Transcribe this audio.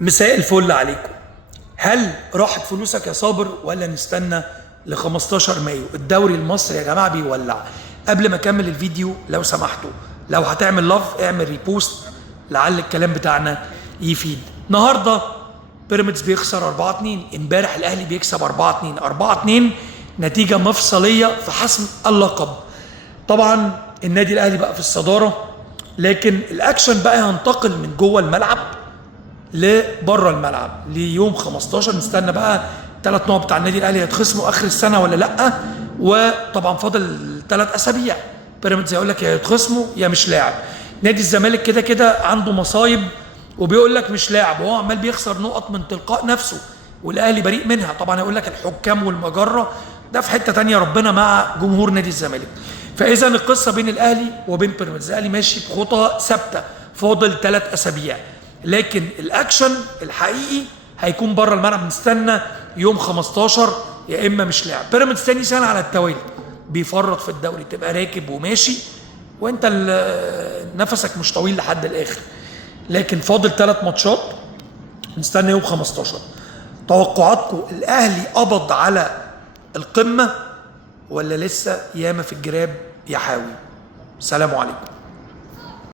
مساء الفل عليكم. هل راحت فلوسك يا صابر ولا نستنى ل 15 مايو؟ الدوري المصري يا جماعه بيولع. قبل ما اكمل الفيديو لو سمحتوا، لو هتعمل لاف اعمل ريبوست لعل الكلام بتاعنا يفيد. النهارده بيراميدز بيخسر 4-2، امبارح الاهلي بيكسب 4-2. 4-2 نتيجه مفصليه في حسم اللقب. طبعا النادي الاهلي بقى في الصداره، لكن الاكشن بقى هينتقل من جوه الملعب لبره الملعب ليوم 15. نستنى بقى 3 نقط بتاع النادي الاهلي هيتخصموا اخر السنه ولا لا، وطبعا فاضل 3 اسابيع. بيراميدز هيقول لك يا يتخصموا يا مش لاعب. نادي الزمالك كده كده عنده مصايب وبيقول لك مش لاعب، وهو عمال بيخسر نقط من تلقاء نفسه والاهلي بريء منها. طبعا هيقول لك الحكام والمجره ده في حته ثانيه، ربنا مع جمهور نادي الزمالك. فاذا القصه بين الاهلي وبين بيراميدز، الاهلي ماشي بخطى ثابته، فاضل 3 اسابيع، لكن الاكشن الحقيقي هيكون بره الملعب. نستنى يوم 15 يا اما مش لاعب. بيراميدز تاني سنه على التوالي بيفرط في الدوري، تبقى راكب وماشي وانت نفسك مش طويل لحد الاخر. لكن فاضل 3 ماتشات، نستنى يوم 15. توقعاتكم، الاهلي قبض على القمه ولا لسه ياما في الجراب يحاول؟ سلام عليكم.